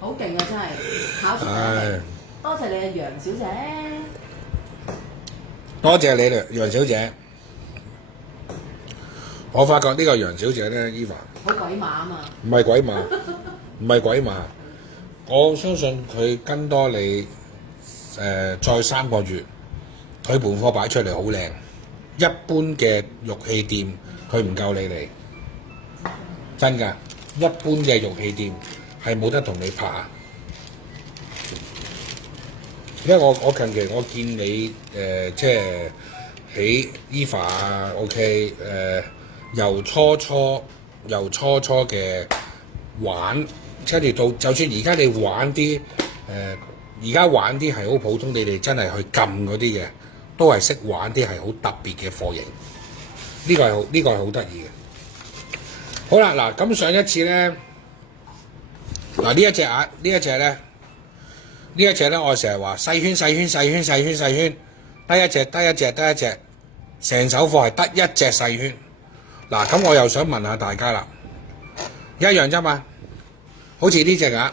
好勁啊真係，考出嚟。多謝你啊楊小姐。多謝你楊小姐。我發覺呢個楊小姐咧 ，Eva 好鬼馬啊嘛！唔係鬼馬，唔係鬼馬。我相信佢跟多你再3個月，佢盤貨擺出嚟好靚。一般嘅玉器店佢唔夠你嚟，真㗎。一般嘅玉器店係冇得同你拍。因為我近期我見你即係喺 Eva 啊 ，OK 由初初嘅玩，跟住到就算而家你玩啲而家玩啲係好普通，你哋真係去撳嗰啲嘅，都係識玩啲係好特別嘅貨型。呢個係好得意嘅。好啦，嗱咁上一次咧，嗱呢一隻咧，我成日話細圈，得一隻，成手貨係得一隻細圈。嗱，咁我又想問下大家啦，一樣啫嘛，好似呢隻鴨，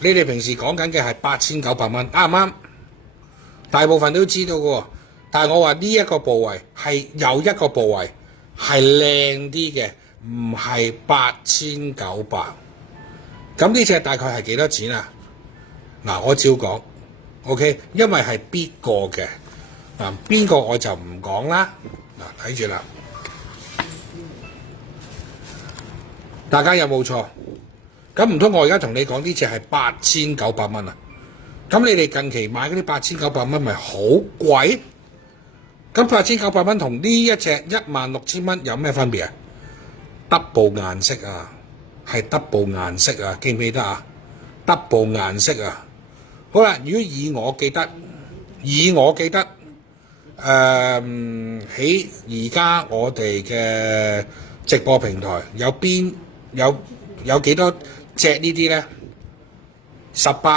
你哋平時講緊嘅係8900蚊，啱唔啱？大部分都知道嘅喎，但係我話呢一個部位係有一個部位係靚啲嘅，唔係8900。咁呢隻大概係幾多錢啊？嗱，我照講 ，OK， 因為係必過嘅，嗱邊個我就唔講啦。嗱，睇住啦。大家有冇錯？咁唔通我而家同你講呢隻係8900蚊啊？咁你哋近期買嗰啲8900蚊咪好貴？咁8900蚊同呢一隻16000蚊有咩分別啊？double顏色啊，係 double顏色啊，記唔記得啊？double顏色啊！好啦，如果以我記得，喺而家我哋嘅直播平台有幾多隻呢啲咧？18